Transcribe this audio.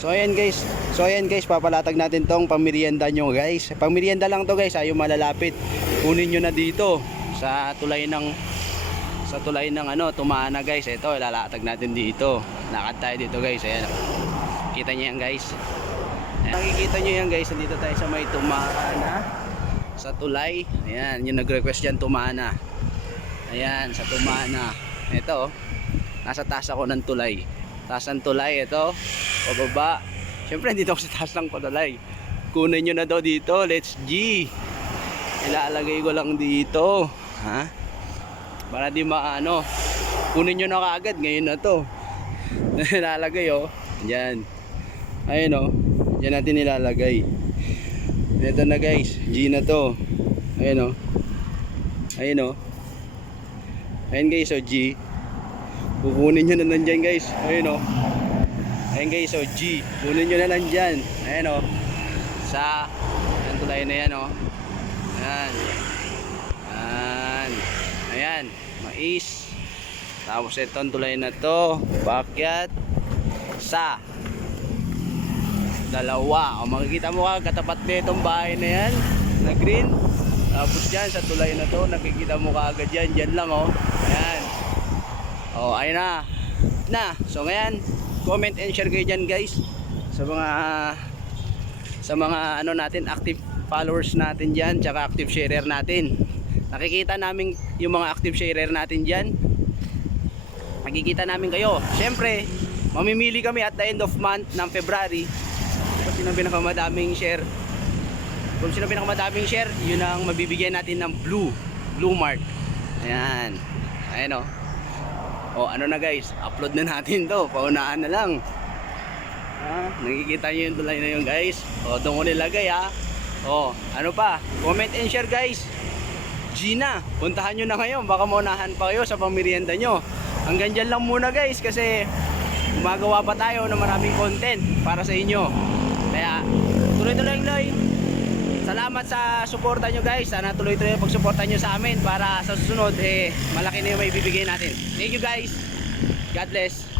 So ayan guys. So ayan guys, papalatag natin tong pamirienda nyo guys. Pamirienda lang to guys, ayaw malalapit. Kunin nyo na dito sa tulay ng sa tulay ng ano, tumana guys. Ito, ilalatag natin dito. Lakad tayo dito guys. Ayan. Kita nyo yan guys. Ayan. Nakikita nyo yan guys. Nandito tayo sa may tumana. Sa tulay. Ayan, yung nag-request dyan tumana. Ayan, sa tumana. Ito, oh. nasa taas ako ng tulay. Taas ng tulay, ito. Pababa. Siyempre, dito ako sa taas ng tulay. Kunin nyo na daw dito. Let's G. Ilalagay ko lang dito. Ha? Para di maano. Kunin nyo na kaagad. Ngayon na to. Nilalagay, oh. Yan. Ayun, oh. Yan natin nilalagay. Ito na, guys. G na to. Ayun, oh. Ayun, oh. Ayun, guys, oh. G. Kukunin nyo na nandyan guys. Ayun o. Ayun guys o. G. Kunin nyo na nandyan. Ayun o. Sa. Ayan tulay na yan o. Ayan. Ayan. Ayan. Mais. Tapos itong tulay na to. Bakyat. Sa. Dalawa. O makikita mo ka katapat na itong bahay na yan. Na green. Tapos dyan sa tulay na to. Nakikita mo ka agad yan. Dyan lang o. Ayan. Oh, ayun na. Na. So ngayon, comment and share kayo diyan, guys. Sa mga sa mga ano natin, active followers natin diyan, tsaka active sharer natin. Nakikita namin yung mga active sharer natin diyan. Nakikita namin kayo. Siyempre, mamimili kami at the end of month ng February. Kung sino pinakamadaming share. Kung sino pinakamadaming share, yun ang mabibigyan natin ng blue. Blue mark. Ayan. Ayan oh. O ano na guys, upload na natin to. Paunahan na lang. Ha? Nakikita nyo yung tulay na yun guys. O doon ko nilagay ha. O ano pa, comment and share guys. Gina, puntahan nyo na ngayon. Baka maunahan pa kayo sa pamirienda nyo. Hanggang dyan lang muna guys kasi gumagawa pa tayo ng maraming content para sa inyo. Kaya tuloy-tuloy lang. Salamat sa suporta nyo guys. Sana tuloy-tuloy ang pagsuporta nyo sa amin para sa susunod eh malaki na yung may bibigay natin. Thank you guys. God bless.